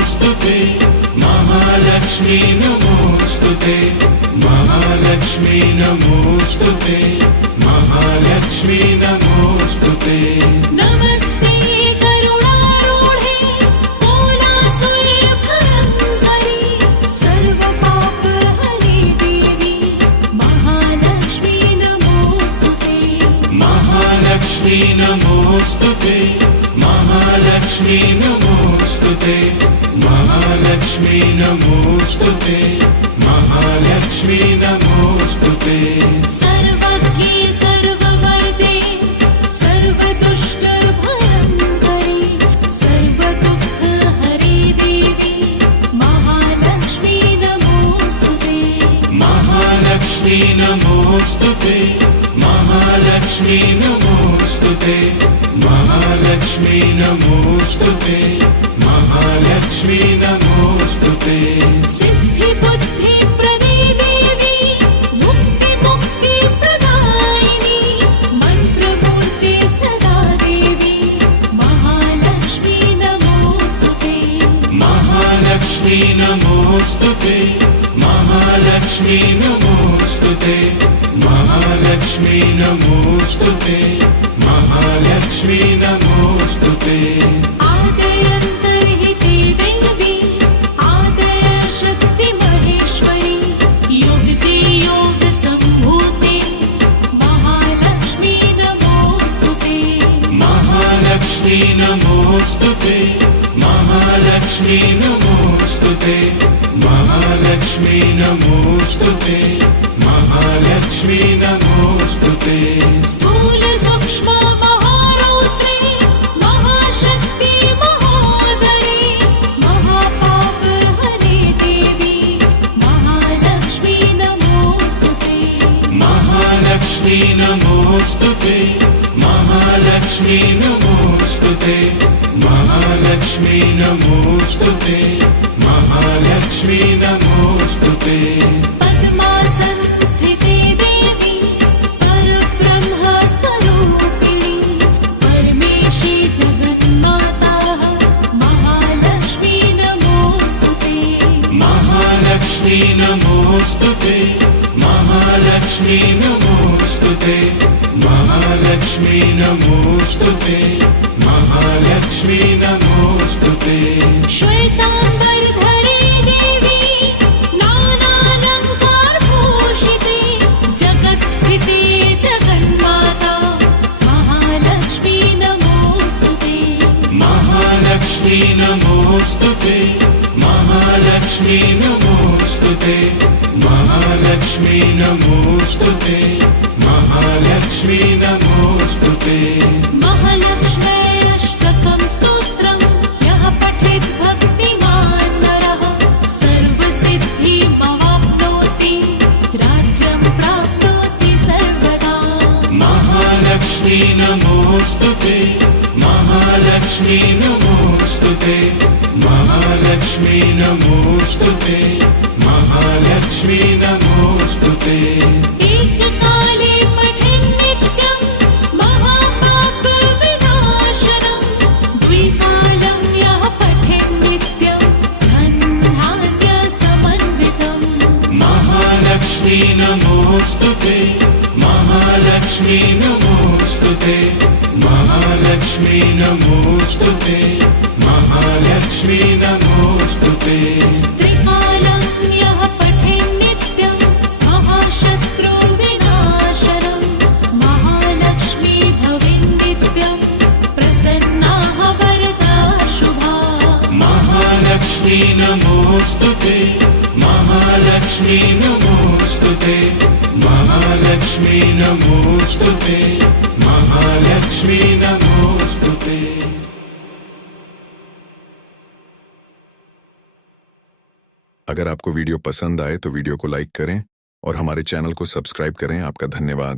नमोस्तुते महालक्ष्मी नमोस्तुते महालक्ष्मी नमोस्तुते महालक्ष्मी नमोस्तुते नमस्ते करुणारूढे कोलासुरभयङ्करी सर्वपापहरे देवी महालक्ष्मी नमोस्तुते महालक्ष्मी नमोस्तुते महालक्ष्मी नमोस्तुते महालक्ष्मी नमोस्तुते महालक्ष्मी नमोस्तुते सर्वज्ञे सर्ववरदे सर्वदुष्टभयङ्करी सर्वदुःखहरे देवी महालक्ष्मी नमोस्तुते महालक्ष्मी नमोस्तुते महालक्ष्मी नमोस्तुते महालक्ष्मी नमोस्तुते महालक्ष्मी नमोस्तुते सिद्धिबुद्धिप्रदे देवी मुक्तिमुक्तिप्रदायिनी मन्त्रमूर्ते सदा देवी महालक्ष्मी नमोस्तुते महालक्ष्मी नमोस्तुते महालक्ष्मी नमोस्तुते महालक्ष्मी नमोस्तुते महालक्ष्मी नमोस्तुते आदयन्तर्हिते देवी आदय शक्ति महेश्वरी युगे योग सम्भूते महालक्ष्मी नमोस्तुते महालक्ष्मी नमोस्तुते महालक्ष्मी नमोस्तुते महालक्ष्मी नमोस्तुते महालक्ष्मी नमोस्तुते स्थूल सूक्ष्म महारौद्रे महाशक्ति महोदरे महापापहरे देवी महालक्ष्मी नमोस्तुते महालक्ष्मी नमोस्तुते महालक्ष्मी नमोस्तुते महालक्ष्मी नमोस्तुते महालक्ष्मी नमोस्तुते पद्मासनस्थिते देवी परब्रह्म स्वरूपिणी परमेशी जगन्माता महालक्ष्मी नमोस्तुते महालक्ष्मी नमोस्तुते महालक्ष्मी नमोस्तुते महालक्ष्मी नमोस्तुते महालक्ष्मी नमोस्तुते श्वेताम्बरधरे देवी नानालङ्कारभूषिते जगत्स्थिते जगन्माता महालक्ष्मी नमोस्तुते महालक्ष्मी नमोस्तुते महालक्ष्मी नमोस्तुते महालक्ष्मी नमोस्तुते महालक्ष्मी नमोस्तुते महालक्ष्म्यष्टकं स्तोत्रं यः पठेत् भक्तिमान् नरः सर्वसिद्धिमवाप्नोति राज्यं प्राप्नोति सर्वदा महालक्ष्मी नमोस्तुते महालक्ष्मी नमोस्तुते महालक्ष्मी नमोस्तुते महालक्ष्मी नमोस्तुते एककाले पठेन्नित्यं महापापविनाशनं द्विकालं यः पठेन्नित्यं धन्धान्यसमन्वितम् महालक्ष्मी नमोस्तुते महालक्ष्मी नमोस्तुते महालक्ष्मी नमोस्तुते महालक्ष्मी नमोस्तुते त्रिकालं यः पठेन्नित्यं महाशत्रुविनाशनं महालक्ष्मी भवेन्नित्यं प्रसन्नाः वरदा शुभा महालक्ष्मी नमोस्तुते महालक्ष्मी नमोस्तुते महालक्ष्मी नमोस्तुते महालक्ष्मी नमोस्तुते। अगर आपको वीडियो पसंद आए तो वीडियो को लाइक करें और हमारे चैनल को सब्सक्राइब करें। आपका धन्यवाद।